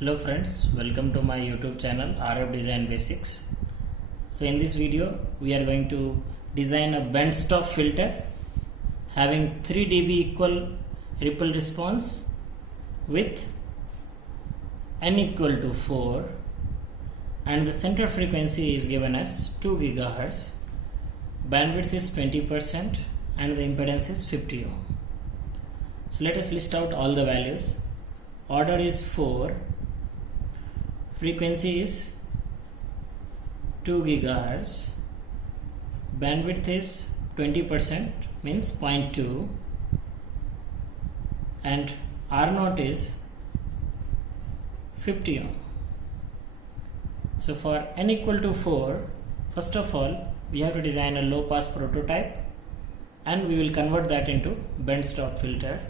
Hello friends, welcome to my YouTube channel RF Design Basics. So in this video we are going to design a band stop filter having 3 dB equal ripple response with n equal to 4 and the center frequency is given as 2 GHz, bandwidth is 20% and the impedance is 50 ohm. So let us list out all the values. Order is 4, frequency is 2 GHz, bandwidth is 20% means 0.2 and R0 is 50 ohm. So for n equal to 4, first of all we have to design a low pass prototype and we will convert that into band stop filter.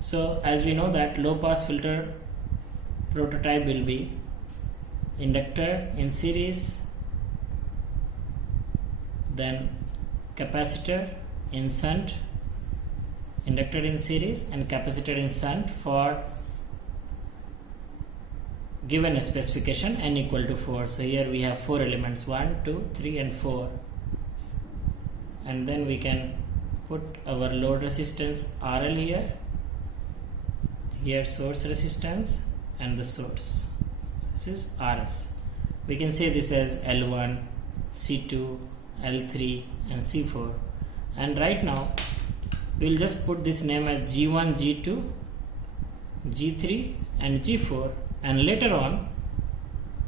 So as we know that low pass filter prototype will be inductor in series, then capacitor in shunt, inductor in series and capacitor in shunt for given a specification n equal to 4. So here we have 4 elements 1, 2, 3 and 4, and then we can put our load resistance RL here source resistance and the source, this is RS. We can say this as L1, C2, L3 and C4, and right now we will just put this name as G1, G2, G3 and G4, and later on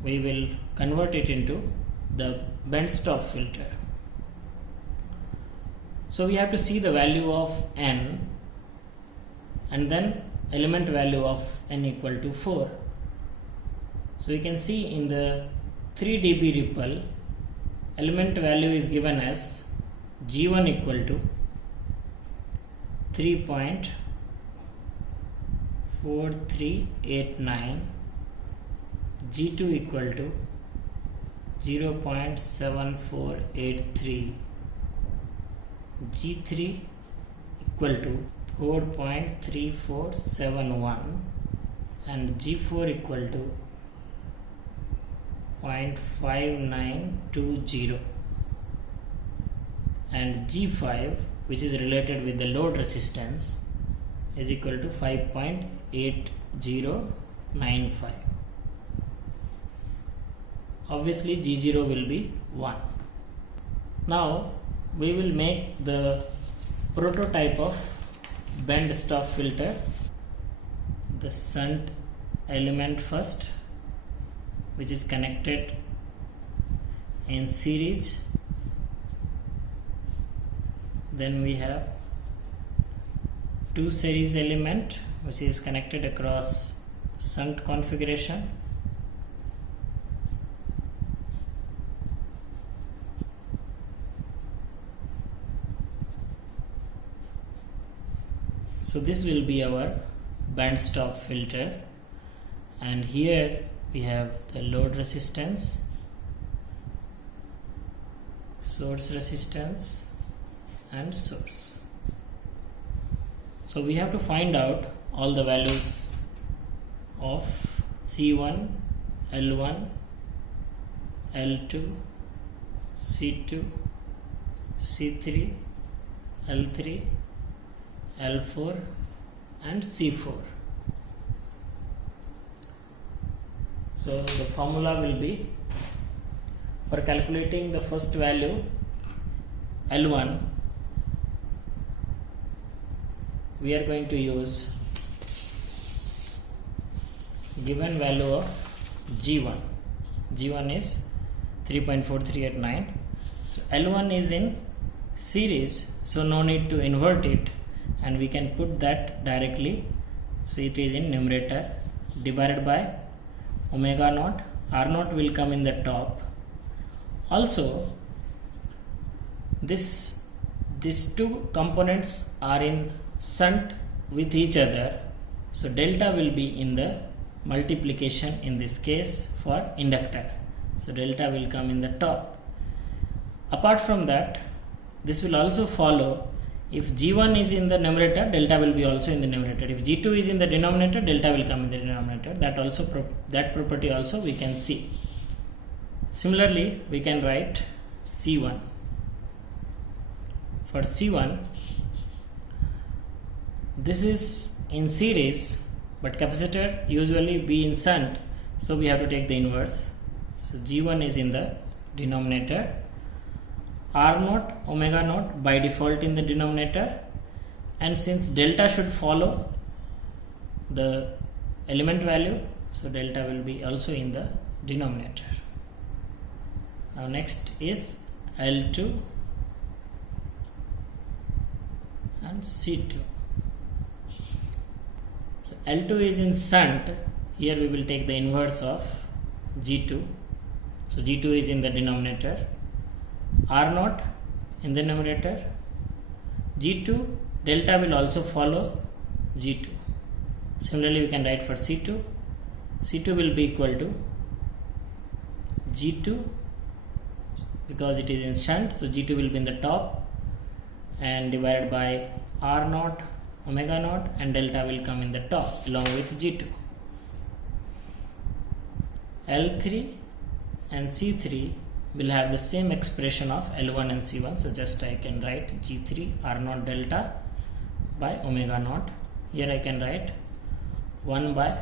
we will convert it into the band stop filter. So we have to see the value of n and then element value of n equal to 4. So you can see in the 3 dB ripple, element value is given as G1 equal to 3.4389, G2 equal to 0.7483, G3 equal to 4.3471 and G4 equal to 0.5920 and G5, which is related with the load resistance, is equal to 5.8095. Obviously G0 will be 1. Now we will make the prototype of band stop filter. The shunt element first, which is connected in series, then we have 2 series element which is connected across shunt configuration, so this will be our band stop filter, and here we have the load resistance, source resistance and source. So we have to find out all the values of C1, L1, L2, C2, C3, L3, L4 and C4. So the formula will be, for calculating the first value L1, we are going to use given value of G1. G1 is 3.4389. So L1 is in series, so no need to invert it, and we can put that directly. So it is in numerator divided by omega naught. R0 will come in the top. Also these two components are in shunt with each other, so delta will be in the multiplication in this case for inductor, so delta will come in the top. Apart from that, this will also follow If G1 is in the numerator, delta will be also in the numerator. If G2 is in the denominator, delta will come in the denominator. That property also we can see. Similarly, we can write C1. For C1, this is in series, but capacitor usually be in shunt, so we have to take the inverse. So G1 is in the denominator, R naught omega naught by default in the denominator, and since delta should follow the element value, so delta will be also in the denominator. Now next is L2 and C2. So L2 is in shunt, here we will take the inverse of G2. So G2 is in the denominator, R naught in the numerator, G2 delta will also follow G2. Similarly, we can write for C2. C2 will be equal to G2, because it is in shunt, so G2 will be in the top, and divided by R naught omega naught, and delta will come in the top along with G2. L3 and C3 will have the same expression of L1 and C1, so just I can write G3 R naught delta by omega naught. Here I can write 1 by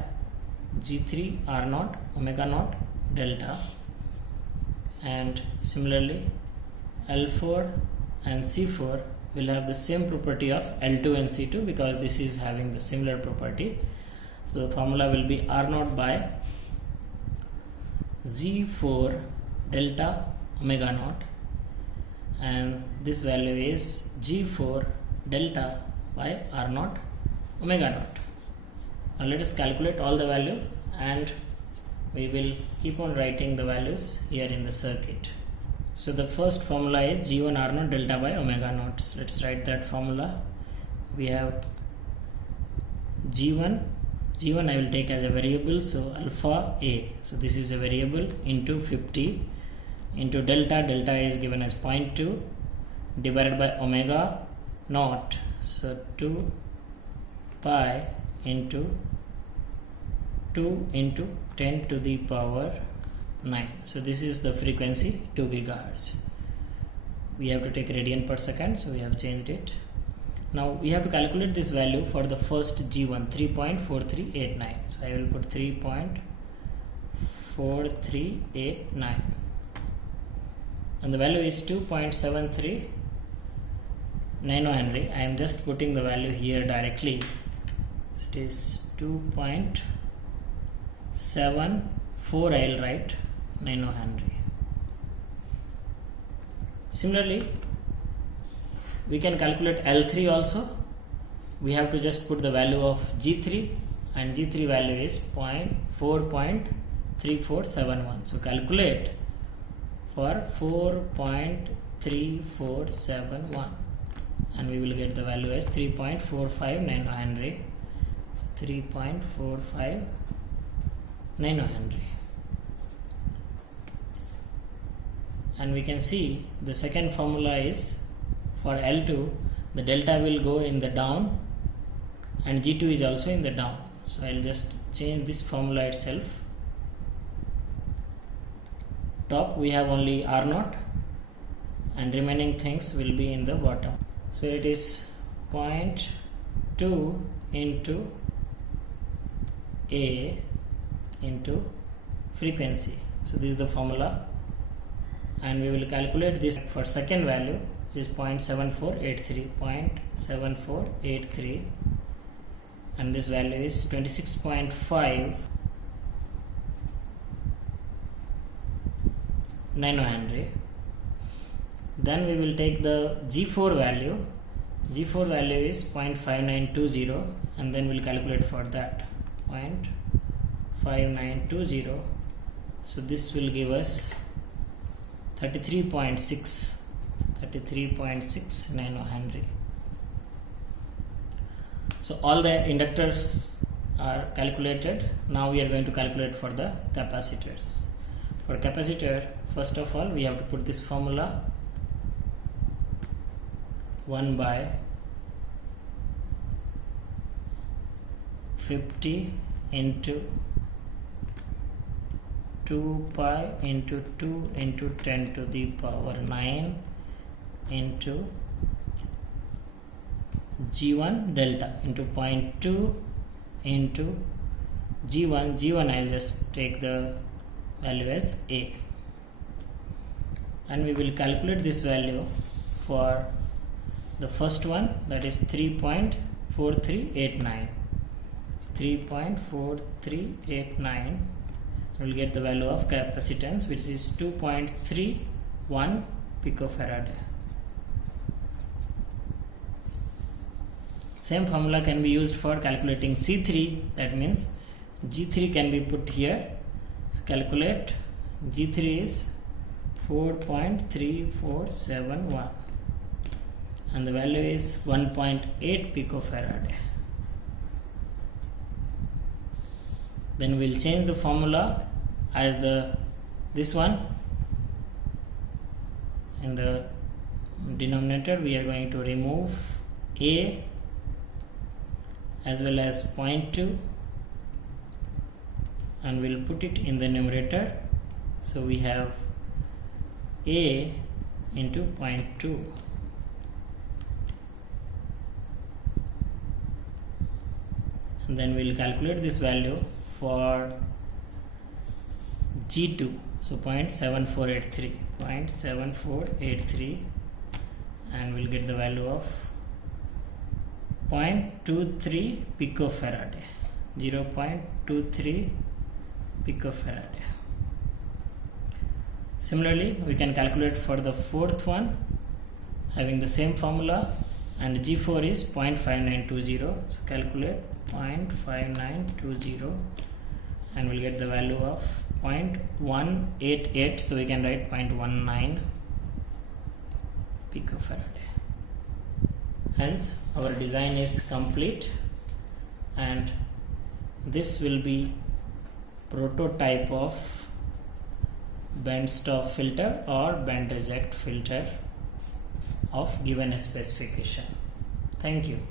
G3 R naught omega naught delta, and similarly L4 and C4 will have the same property of L2 and C2, because this is having the similar property. So the formula will be R naught by G4 delta omega naught, and this value is G4 delta by R naught omega naught. Now let us calculate all the value, and we will keep on writing the values here in the circuit. So the first formula is G1 R naught delta by omega naught. So let's write that formula. We have G1 I will take as a variable, so alpha A, so this is a variable, into 50 into delta is given as 0.2 divided by omega naught, so 2 pi into 2 into 10 to the power 9. So this is the frequency 2 gigahertz. We have to take radian per second, so we have changed it. Now we have to calculate this value for the first G1, 3.4389. So I will put 3.4389, and the value is 2.73 nanohenry. I am just putting the value here directly. It is 2.74, I will write nanohenry. Similarly, we can calculate L3 also. We have to just put the value of G3, and G3 value is 4.3471. So calculate for 4.3471, and we will get the value as 3.45 nanohenry. So 3.45 nanohenry. And we can see the second formula is for L2, the delta will go in the down, and G2 is also in the down. So I'll just change this formula itself. Top we have only R naught, and remaining things will be in the bottom. So it is 0.2 into A into frequency. So this is the formula, and we will calculate this for second value, which is 0.7483, and this value is 26.5 nanohenry. Then we will take the G4 value. G4 value is 0.5920, and then we'll calculate for that 0.5920. So this will give us 33.6 nanohenry. So all the inductors are calculated. Now we are going to calculate for the capacitors. For capacitor, first of all we have to put this formula, 1 by 50 into 2 pi into 2 into 10 to the power 9 into G1 delta into 0.2 into G1. I'll just take the value as A, and we will calculate this value for the first one, that is 3.4389. 3.4389. we will get the value of capacitance, which is 2.31 picofarad. Same formula can be used for calculating C3, that means G3 can be put here. So calculate G3 is 4.3471 and the value is 1.8 picofarad. Then we'll change the formula as this one. In the denominator we are going to remove A as well as 0.2 and we'll put it in the numerator. So we have A into 0.2 and then we'll calculate this value for G2. So 0.7483 and we'll get the value of 0.23 picofarad. 0.23 picofarad. Similarly, we can calculate for the fourth one having the same formula, and G4 is 0.5920. So calculate 0.5920 and we'll get the value of 0.188. So we can write 0.19 picofarad. Hence our design is complete, and this will be prototype of band stop filter or band reject filter of given specification. Thank you.